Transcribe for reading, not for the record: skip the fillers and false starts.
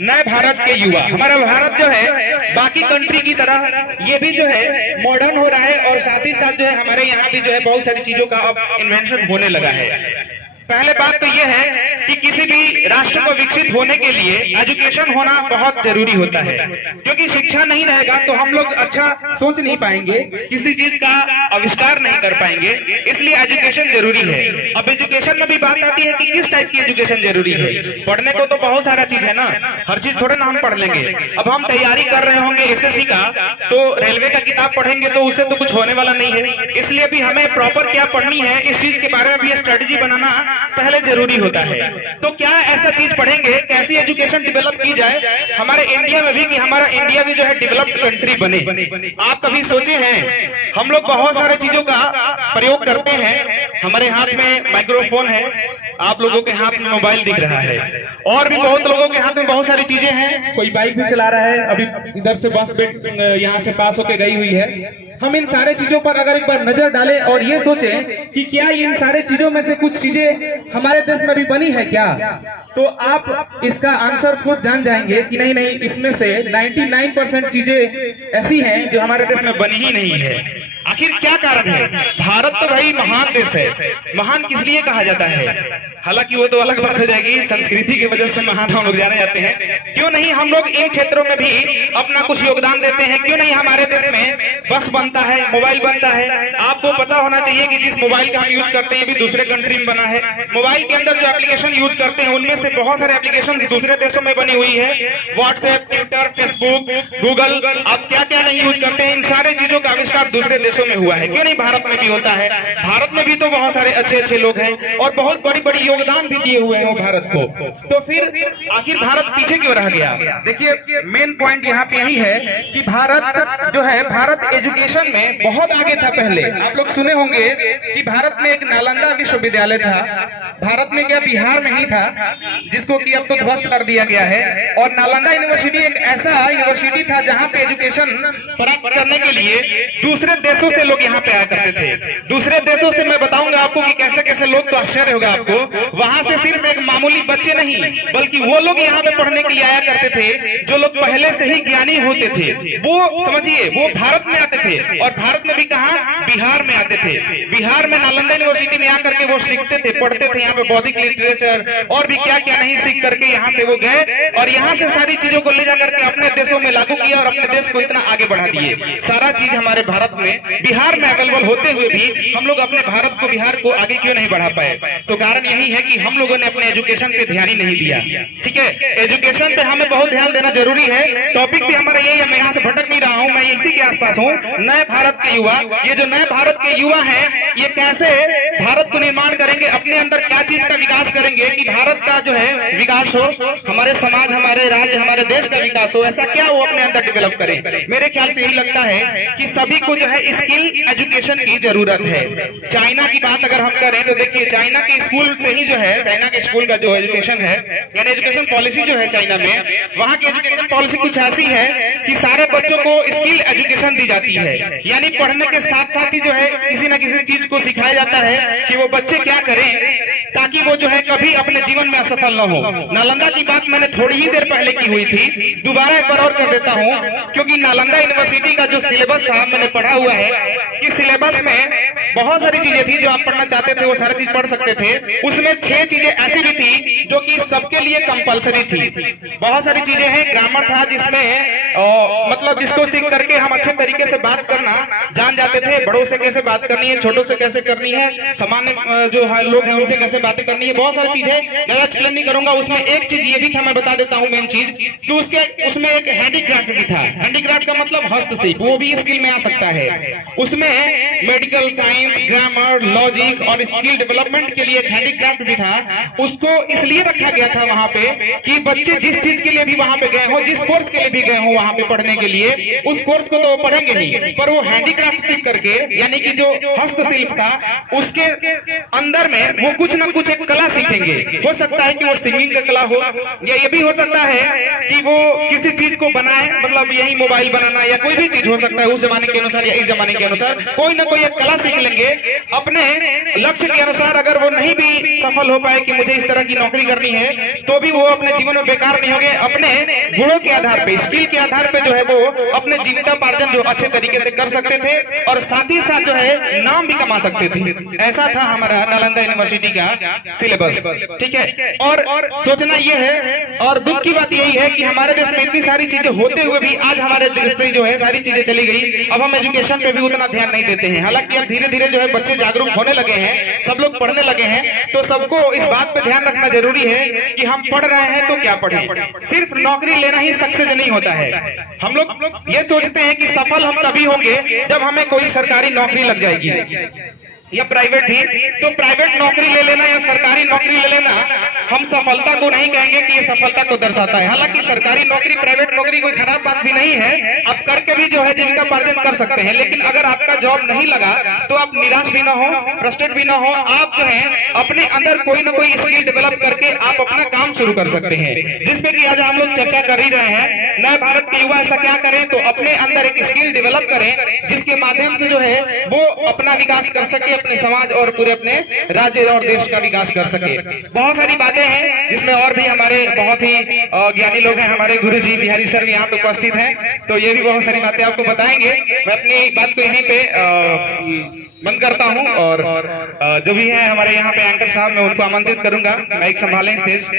नए भारत के युवा, हमारा भारत जो है बाकी कंट्री की तरह ये भी जो है मॉडर्न हो रहा है और साथ ही साथ जो है हमारे यहाँ भी जो है बहुत सारी चीजों का अब इन्वेंशन होने लगा है। पहले बात तो ये है कि किसी भी राष्ट्र को विकसित होने के लिए एजुकेशन होना बहुत जरूरी होता है, क्योंकि शिक्षा नहीं रहेगा तो हम लोग अच्छा सोच नहीं पाएंगे, किसी चीज का आविष्कार नहीं कर पाएंगे, इसलिए एजुकेशन जरूरी है। अब एजुकेशन में भी बात आती है कि किस टाइप की एजुकेशन जरूरी है। पढ़ने को तो बहुत सारा चीज है ना, हर चीज थोड़े ना हम पढ़ लेंगे। अब हम तैयारी कर रहे होंगे एसएससी का, तो रेलवे का किताब पढ़ेंगे तो उससे तो कुछ होने वाला नहीं है, इसलिए भी हमें प्रॉपर क्या पढ़नी है इस चीज के बारे में भी स्ट्रेटेजी बनाना पहले जरूरी होता है। तो क्या ऐसा चीज पढ़ेंगे, कैसी एजुकेशन डेवलप की जाए हमारे इंडिया में भी, कि हमारा इंडिया भी जो है डेवलप्ड कंट्री बने। आप कभी सोचे हैं, हम लोग बहुत सारे चीजों का प्रयोग करते हैं, हमारे हाथ में माइक्रोफोन है, आप लोगों के हाथ में मोबाइल दिख रहा है, और भी बहुत लोगों के हाथ में बहुत सारी चीजें हैं, कोई बाइक भी चला रहा है, अभी इधर से बस यहाँ से पास होके गई हुई है। हम इन सारे चीजों पर अगर एक बार नजर डालें और ये सोचें कि क्या इन सारे चीजों में से कुछ चीजें हमारे देश में भी बनी है क्या, तो आप इसका आंसर खुद जान जाएंगे कि नहीं नहीं, इसमें से 99% चीजें ऐसी हैं जो हमारे देश में बनी ही नहीं है। आखिर क्या कारण है? भारत तो भाई महान देश है, महान किस लिए कहा जाता है? हालांकि वो तो अलग बात हो जाएगी, संस्कृति की वजह से महान हम लोग जाने जाते हैं। क्यों नहीं हम लोग इन क्षेत्रों में भी अपना कुछ योगदान देते हैं? क्यों नहीं हमारे देश में बस बनता है, मोबाइल बनता है? आपको पता होना चाहिए कि जिस मोबाइल का हम यूज करते हैं ये भी दूसरे कंट्री में बना है। मोबाइल के अंदर जो एप्लीकेशन यूज करते हैं उनमें से बहुत सारे एप्लीकेशन दूसरे देशों में बनी हुई है। व्हाट्सएप, ट्विटर, फेसबुक, गूगल, आप क्या क्या नहीं यूज करते हैं, इन सारे चीजों का आविष्कार दूसरे देशों में हुआ है। क्यों नहीं भारत में भी होता है? भारत में भी तो बहुत सारे अच्छे अच्छे लोग हैं और बहुत बड़ी बड़ी योगदान भी दिए हुए हैं भारत को। तो फिर आखिर भारत पीछे क्यों रह गया? देखिए मेन पॉइंट यहाँ पे यही है कि भारत जो है, भारत एजुकेशन में बहुत आगे था। पहले आप लोग सुने होंगे कि भारत में एक नालंदा विश्वविद्यालय था, भारत में क्या बिहार में ही था, जिसको कि अब तो ध्वस्त कर दिया गया है। और नालंदा यूनिवर्सिटी एक ऐसा यूनिवर्सिटी था जहाँ पे एजुकेशन प्राप्त करने के लिए दूसरे देशों से लोग यहाँ पे आया करते थे। दूसरे देशों से मैं बताऊंगा आपको कि कैसे कैसे लोग, तो आश्चर्य होगा आपको। वहां से सिर्फ एक मामूली बच्चे नहीं, बल्कि वो लोग यहाँ पे पढ़ने के लिए आया करते थे जो लोग पहले से ही ज्ञानी होते थे। वो समझिए, वो भारत में आते थे, और भारत में भी कहा, बिहार में आते थे। बिहार में नालंदा यूनिवर्सिटी में आकर के वो सीखते थे, पढ़ते थे यहाँ पे बौद्धिक लिटरेचर और भी क्या क्या नहीं सीख करके यहाँ से वो गए और यहाँ से सारी चीजों को ले जाकर के अपने देशों में लागू किया और अपने देश को इतना आगे बढ़ा दिए। सारा चीज हमारे भारत में, बिहार में अवेलेबल होते हुए भी हम लोग अपने भारत को, बिहार को आगे क्यों नहीं बढ़ा पाए? तो कारण यही है कि हम लोगों ने अपने एजुकेशन पे ध्यान ही नहीं दिया। ठीक है, एजुकेशन पे हमें बहुत ध्यान देना जरूरी है। टॉपिक भी हमारा यही है, मैं यहाँ से भटक नहीं रहा हूँ, मैं इसी के आसपास हूँ। नए भारत के युवा, ये जो नए भारत के युवा हैं, ये कैसे भारत को निर्माण करेंगे, अपने अंदर क्या चीज का विकास करेंगे कि भारत का जो है विकास हो, हमारे समाज, हमारे राज्य, हमारे देश का विकास हो, ऐसा क्या वो अपने अंदर डेवलप करें। मेरे ख्याल से यही लगता है कि सभी को जो है स्किल एजुकेशन की जरूरत है। चाइना की बात अगर हम करें तो देखिए, चाइना के स्कूल से ही जो है, चाइना के स्कूल का जो एजुकेशन है, यानी एजुकेशन पॉलिसी जो है चाइना में, वहाँ की एजुकेशन पॉलिसी कुछ ऐसी है कि सारे बच्चों को स्किल एजुकेशन दी जाती है। यानी पढ़ने के साथ साथ ही जो है किसी न किसी चीज को सिखाया जाता है कि वो बच्चे क्या करें ताकि वो जो है कभी अपने जीवन में असफल न हो। नालंदा की बात मैंने थोड़ी ही देर पहले की हुई थी, दोबारा एक बार और कर देता हूँ, क्योंकि नालंदा यूनिवर्सिटी का जो सिलेबस था मैंने पढ़ा हुआ है कि सिलेबस में बहुत सारी चीजें थी जो आप पढ़ना चाहते थे, वो सारी चीज पढ़ सकते थे। उसमें 6 चीजें ऐसी भी थी जो कि सबके लिए कंपलसरी थी। बहुत सारी चीजें हैं, ग्रामर था जिसमें मतलब जिसको सीख करके हम अच्छे तरीके से बात करना जान जाते थे, बड़ों से कैसे बात करनी है, छोटों से कैसे करनी है, सामान्य जो लोग हैं उनसे कैसे बातें करनी है, बहुत सारी चीजें ज्यादा एक्सप्लेन नहीं करूंगा। उसमें एक चीज ये भी था, मैं बता देता हूँ मेन चीज, कि उसमें एक हैंडीक्राफ्ट भी था। हैंडीक्राफ्ट का मतलब हस्तशिल्प, वो भी स्किल में आ सकता है। उसमें मेडिकल साइंस, ग्रामर, लॉजिक और स्किल डेवलपमेंट के लिए एक हैंडीक्राफ्ट भी था। उसको इसलिए रखा गया था वहां पे कि बच्चे जिस चीज के लिए भी वहां पे गए हो, जिस कोर्स के लिए भी गए हो, वहाँ पे पढ़ने के लिए, उस कोर्स को तो वो पढ़ेंगे ही, पर वो हैंडीक्राफ्ट सीख करके, यानी कि जो हस्तशिल्प था उसके अंदर में वो कुछ ना कुछ एक कला सीखेंगे। हो सकता है कि वो सिंगिंग का कला हो, या ये भी हो सकता है कि वो किसी चीज को बनाए, मतलब यही मोबाइल बनाना या कोई भी चीज हो सकता है, उस जमाने के अनुसार या इस जमाने के अनुसार कोई ना कोई एक कला सीख लेंगे अपने लक्ष्य के अनुसार। अगर वो नहीं भी सफल हो पाए कि मुझे इस तरह की नौकरी करनी है, तो भी वो अपने जीवन में बेकार नहीं होंगे। अपने गुणों के आधार पे, स्किल के आधार पे जो है वो अपने जीविकोपार्जन जो अच्छे तरीके से कर सकते थे, और साथ ही साथ जो है नाम भी कमा सकते थे। ऐसा था हमारा नालंदा यूनिवर्सिटी का सिलेबस, ठीक है। और सोचना ये है, और दुख की बात यही है कि हमारे देश में इतनी सारी चीजें होते हुए भी आज हमारे देश से जो है सारी चीजें चली गई। अब हम एजुकेशन पे भी उतना ध्यान नहीं देते हैं। हालांकि अब धीरे धीरे जो है बच्चे जागरूक होने लगे हैं, सब लोग पढ़ने लगे हैं, तो सबको इस बात पे ध्यान रखना जरूरी है कि हम पढ़ रहे हैं तो क्या पढ़ें। सिर्फ नौकरी लेना ही सक्सेस नहीं होता है। हम लोग ये सोचते हैं कि सफल हम तभी होंगे जब हमें कोई सरकारी नौकरी लग जाएगी या प्राइवेट भी, तो प्राइवेट नौकरी ले लेना या सरकारी नौकरी ले लेना हम सफलता को नहीं कहेंगे कि ये सफलता को दर्शाता है। हालांकि सरकारी नौकरी, प्राइवेट नौकरी कोई खराब बात भी नहीं है, आप करके भी जो है जीविकोपार्जन कर सकते हैं। लेकिन अगर आपका जॉब नहीं लगा तो आप निराश भी ना हो, फ्रस्ट्रेट भी ना हो। आप जो है अपने अंदर कोई ना कोई स्किल डेवलप करके आप अपना काम शुरू कर सकते हैं, जिसपे कि आज हम लोग चर्चा कर ही रहे हैं। नए भारत के युवा ऐसा क्या करें, तो अपने अंदर एक स्किल डेवलप करें जिसके माध्यम से जो है वो अपना विकास कर सके, अपने समाज और पूरे अपने राज्य और देश का विकास कर सके। बहुत सारी बातें हैं जिसमें और भी हमारे बहुत ही ज्ञानी लोग हैं, हमारे गुरुजी बिहारी सर भी यहाँ पे उपस्थित हैं, तो ये भी बहुत सारी बातें आपको बताएंगे। मैं अपनी बात को यहीं पे बंद करता हूँ, और जो भी है हमारे यहाँ पे एंकर साहब, मैं उनको आमंत्रित करूंगा, माइक संभालें स्टेज।